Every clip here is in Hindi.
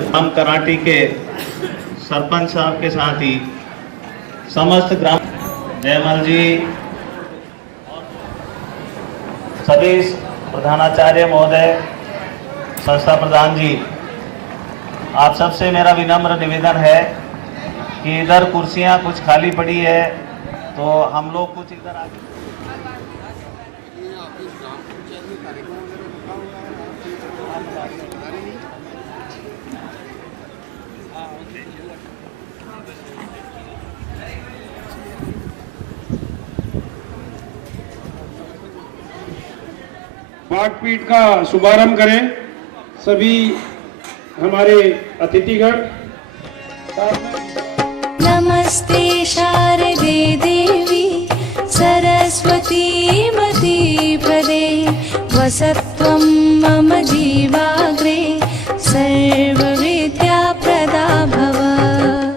ग्राम कराटी के सरपंच साहब के साथ ही समस्त ग्राम जयमल जी, सभी प्रधानाचार्य महोदय, संस्था प्रधान जी, आप सबसे मेरा विनम्र निवेदन है कि इधर कुर्सियां कुछ खाली पड़ी है तो हम लोग कुछ इधर आगे। पाठपीठ का शुभारंभ करें सभी हमारे अतिथिगण। नमस्ते शारदे देवी सरस्वती मतीपदे वसत्वं मम जीवाग्रे सर्वविद्याप्रदा भव।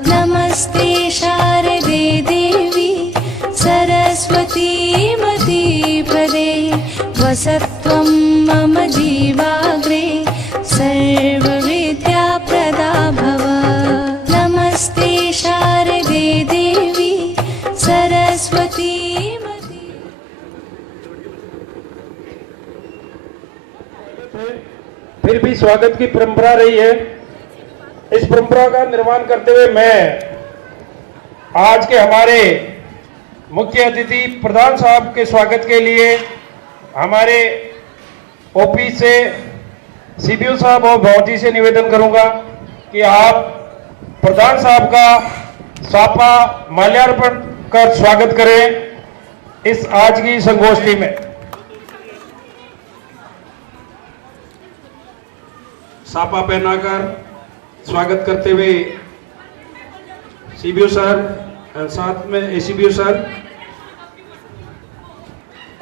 नमस्ते शारदे देवी सरस्वती मतीपदे वसत्वं मम जीवाग्रे सर्वविद्याप्रदा भव। नमस्ते शारदे देवी सरस्वती मती। फिर भी स्वागत की परंपरा रही है। इस परंपरा का निर्वहन करते हुए मैं आज के हमारे मुख्य अतिथि प्रधान साहब के स्वागत के लिए हमारे ऑफिस से सीबीओ साहब और भौजी से निवेदन करूंगा कि आप प्रधान साहब का साफा माल्यार्पण कर स्वागत करें इस आज की संगोष्ठी में। साफा पहनाकर स्वागत करते हुए सीबीओ सर, साथ में एसीबीओ सर,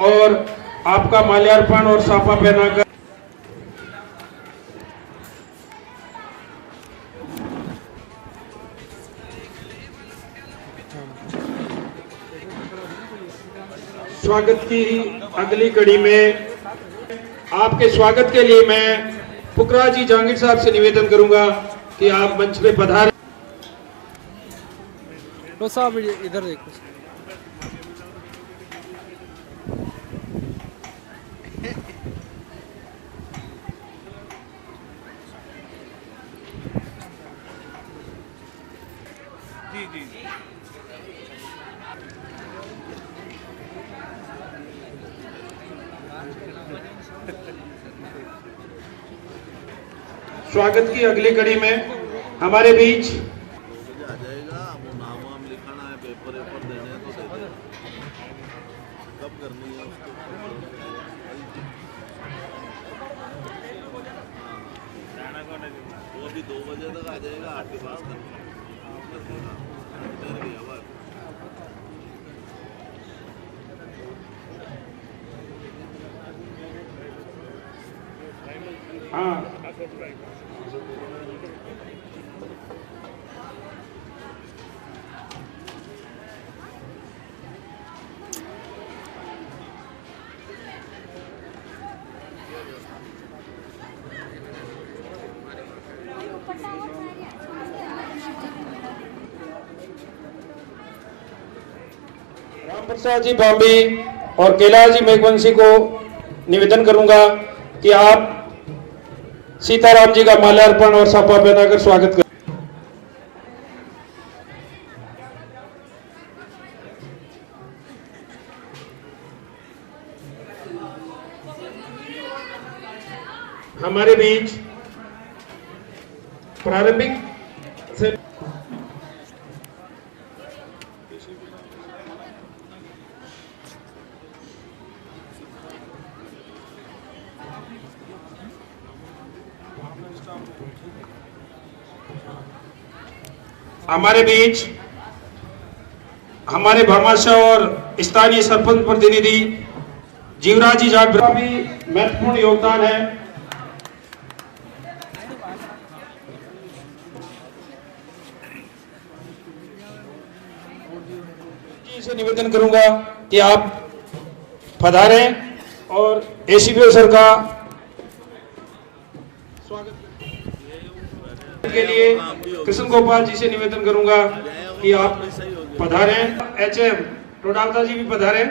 और आपका माल्यार्पण और साफा पहनाकर स्वागत की अगली कड़ी में आपके स्वागत के लिए मैं फुकरा जी जहांगीर साहब से निवेदन करूंगा कि आप मंच पे पधारें। तो साहब इधर देखो। स्वागत की अगली कड़ी में हमारे बीच वो अभी 2 बजे तक आ जाएगा, 8 के पास हाँ राम प्रसाद जी बॉम्बे और कैलाश जी मेघवंशी को निवेदन करूंगा कि आप सीताराम जी का माल्यार्पण और साफा पहनाकर स्वागत करें। हमारे बीच प्रारंभिक से हमारे बीच हमारे भामाशाह और स्थानीय सरपंच प्रतिनिधि जीवराज जी जाट का भी महत्वपूर्ण योगदान है। जी से निवेदन करूंगा कि आप पधारें और एसीबीओ सर का स्वागत करें। के लिए कृष्ण गोपाल जी से निवेदन करूंगा कि आप पधारें। HM टोडावता जी भी पधारें।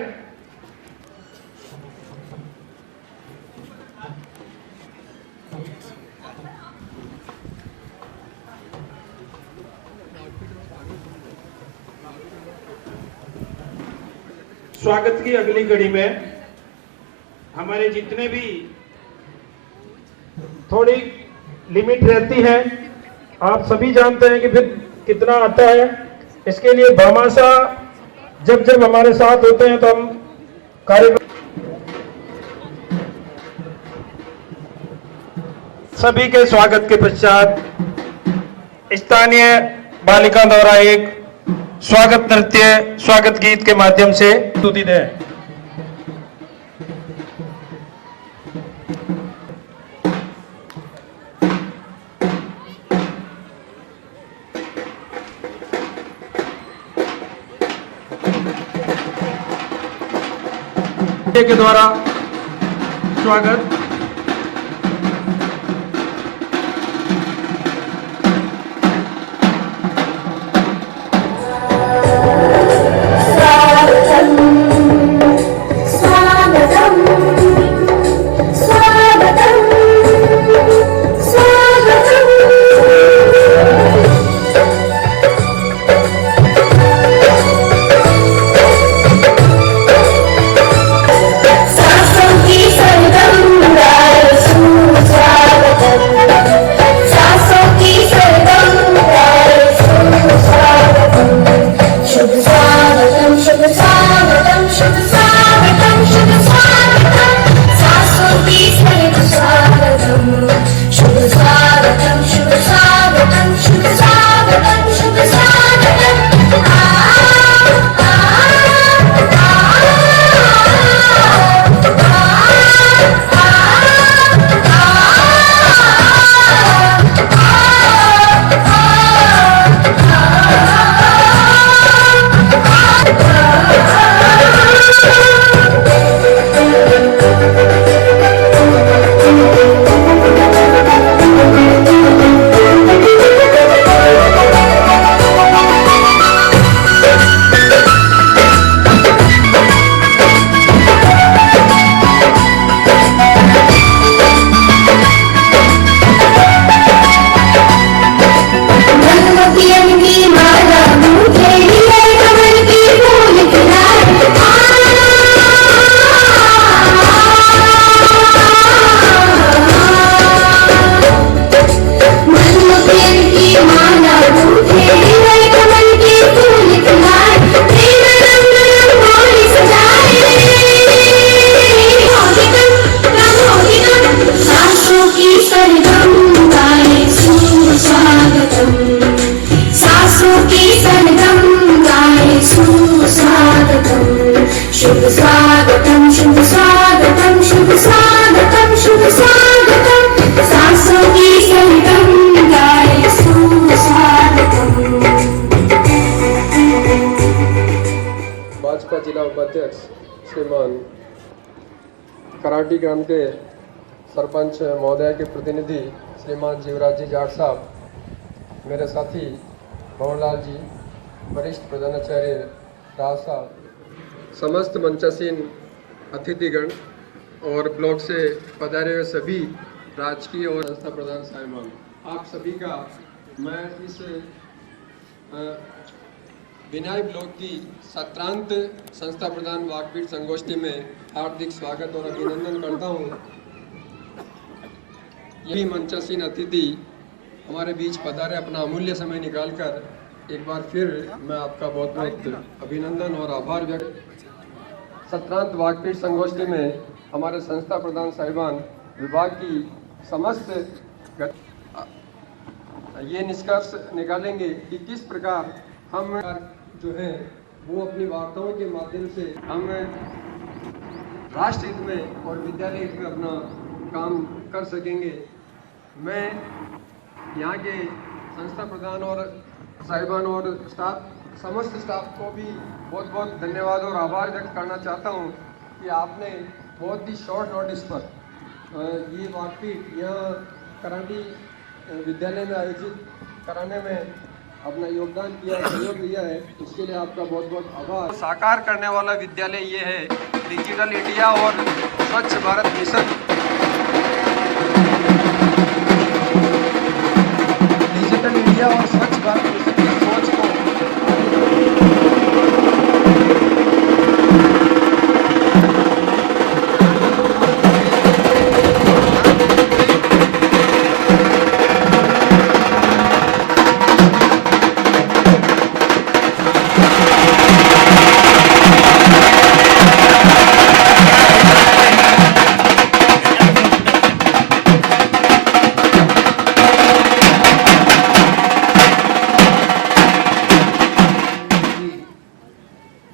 स्वागत की अगली कड़ी में हमारे जितने भी थोड़ी लिमिट रहती है, आप सभी जानते हैं कि फिर कितना आता है। इसके लिए भामाशाह जब हमारे साथ होते हैं तो हम कार्यक्रम सभी के स्वागत के पश्चात स्थानीय बालिका द्वारा एक स्वागत नृत्य, स्वागत गीत के माध्यम से स्तुति दें। के द्वारा स्वागत। भाजपा जिला उपाध्यक्ष श्रीमान कराटी ग्राम के सरपंच महोदय के प्रतिनिधि श्रीमान जीवराज जी जाट साहब, मेरे साथी भवनलाल जी, वरिष्ठ प्रधानाचार्य राव साहब, समस्त मंचासीन अतिथिगण और ब्लॉक से पधारे हुए सभी राजकीय और संस्था प्रधान साहिबान, आप सभी का मैं इस बिनाई ब्लॉक की सत्रांत संस्था प्रधान वाकपीठ संगोष्ठी में हार्दिक स्वागत और अभिनंदन करता हूँ। यही मंचासीन अतिथि हमारे बीच पधारे अपना अमूल्य समय निकालकर, एक बार फिर मैं आपका बहुत बहुत अभिनंदन और आभार व्यक्त। सत्रांत वाकपीठ संगोष्ठी में हमारे संस्था प्रधान साहिबान विभाग की समस्त ये निष्कर्ष निकालेंगे कि किस प्रकार हम जो है वो अपनी वार्ताओं के माध्यम से हम राष्ट्र हित में और विद्यालय हित में अपना काम कर सकेंगे। मैं यहाँ के संस्था प्रधान और साहिबान और स्टाफ, समस्त स्टाफ को भी बहुत बहुत धन्यवाद और आभार व्यक्त करना चाहता हूँ कि आपने बहुत ही शॉर्ट नोटिस पर ये वाकपीठ यहाँ कराटी विद्यालय में आयोजित कराने में अपना योगदान किया, सहयोग दिया है, इसके लिए आपका बहुत बहुत आभार। साकार करने वाला विद्यालय ये है डिजिटल इंडिया और स्वच्छ भारत मिशन। डिजिटल इंडिया और स्वच्छ भारत मिशन की सोच को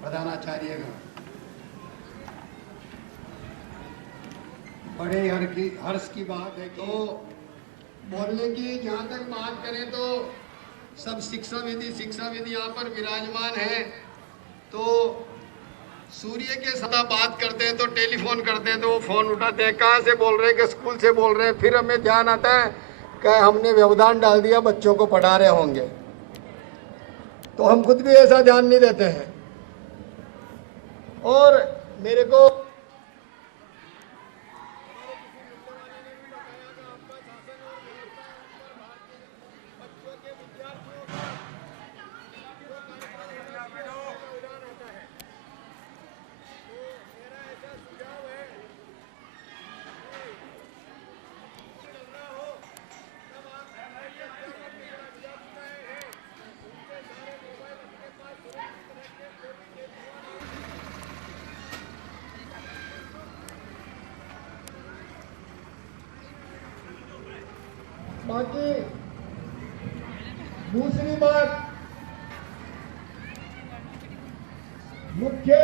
प्रधानाचार्य बड़े हर्ष की बात है कि बोलने की जहाँ तक बात करें तो सब शिक्षाविद यहाँ पर विराजमान है। तो सूर्य के साथ बात करते हैं तो टेलीफोन करते हैं तो वो फोन उठाते हैं, कहाँ से बोल रहे हैं कि स्कूल से बोल रहे हैं, फिर हमें ध्यान आता है कि हमने व्यवधान डाल दिया, बच्चों को पढ़ा रहे होंगे, तो हम खुद भी ऐसा ध्यान नहीं देते हैं। और मेरे को बाकी दूसरी बात मुख्य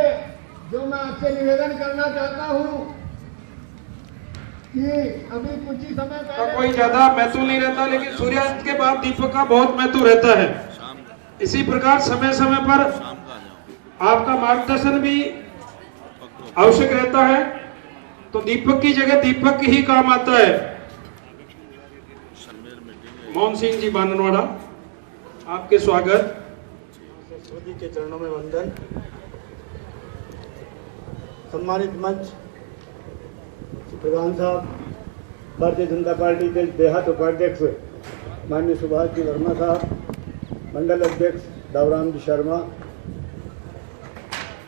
जो मैं आपसे निवेदन करना चाहता हूं कि अभी कुछ ही समय का पहले कोई ज्यादा महत्व नहीं रहता, लेकिन सूर्यास्त के बाद दीपक का बहुत महत्व रहता है। इसी प्रकार समय समय पर आपका मार्गदर्शन भी आवश्यक रहता है, तो दीपक की जगह दीपक ही काम आता है। मोहन सिंह जी बाननवाड़ा, आपके स्वागत। सरस्वती के चरणों में वंदन। सम्मानित मंच प्रधान साहब, भारतीय जनता पार्टी के देहात उपाध्यक्ष माननीय सुभाष जी वर्मा साहब, मंडल अध्यक्ष दावराम जी शर्मा,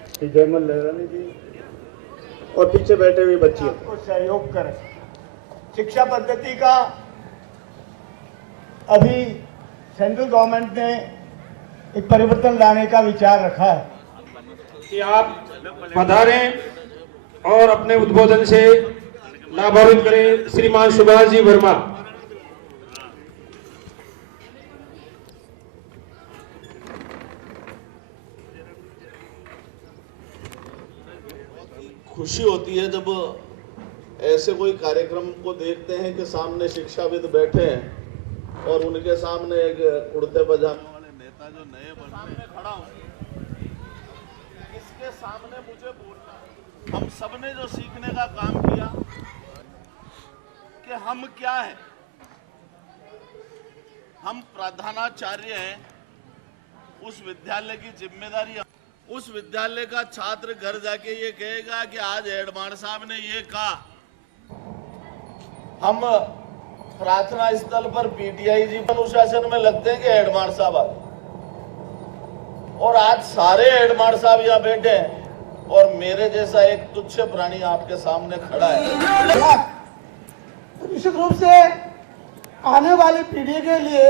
श्री जयमल लहरानी जी और पीछे बैठे हुए बच्चे को सहयोग करें। शिक्षा पद्धति का अभी सेंट्रल गवर्नमेंट ने एक परिवर्तन लाने का विचार रखा है कि आप पधारें और अपने उद्बोधन से लाभान्वित करें। श्रीमान सुभाष जी वर्मा। खुशी होती है जब ऐसे कोई कार्यक्रम को देखते हैं कि सामने शिक्षाविद बैठे हैं और उनके सामने एक कुर्ते पजामे वाले नेता जो नए बन रहे हैं खड़ा हूं, इसके सामने मुझे बोलना, हम सबने जो सीखने का काम किया कि हम क्या है, हम प्रधानाचार्य हैं, उस विद्यालय की जिम्मेदारी, उस विद्यालय का छात्र घर जाके ये कहेगा कि आज हेडमास्टर साहब ने ये कहा। हम प्रार्थना स्थल पर पीटीआई जी अनुशासन में लगते हैं कि हेडमास्टर साहब आ, और आज सारे हेडमास्टर साहब यहाँ बैठे हैं और मेरे जैसा एक तुच्छ प्राणी आपके सामने खड़ा है। निश्चित रूप से आने वाली पीढ़ी के लिए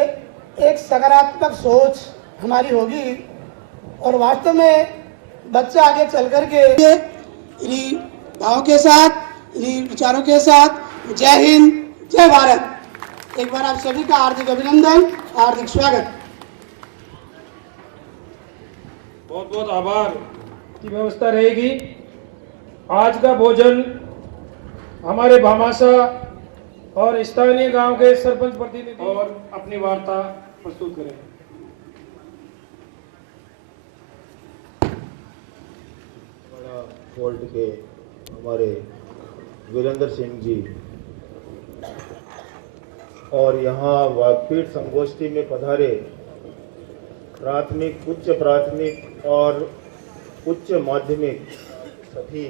एक सकारात्मक सोच हमारी होगी और वास्तव में बच्चा आगे चल करके इन्हीं भाव के साथ, इन्हीं विचारों के साथ जय हिंद, जय भारत। एक बार आप सभी का हार्दिक अभिनंदन, हार्दिक स्वागत। बहुत बहुत आभार की व्यवस्था रहेगी। आज का भोजन हमारे भामाशा और स्थानीय गांव के सरपंच प्रतिनिधि और अपनी वार्ता प्रस्तुत करें। बड़ा फोल्ड के हमारे वीरेंद्र सिंह जी और यहाँ वाकपीठ संगोष्ठी में पधारे प्राथमिक, उच्च प्राथमिक और उच्च माध्यमिक सभी,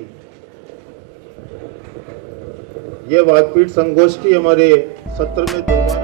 ये वाकपीठ संगोष्ठी हमारे सत्र में 2 बार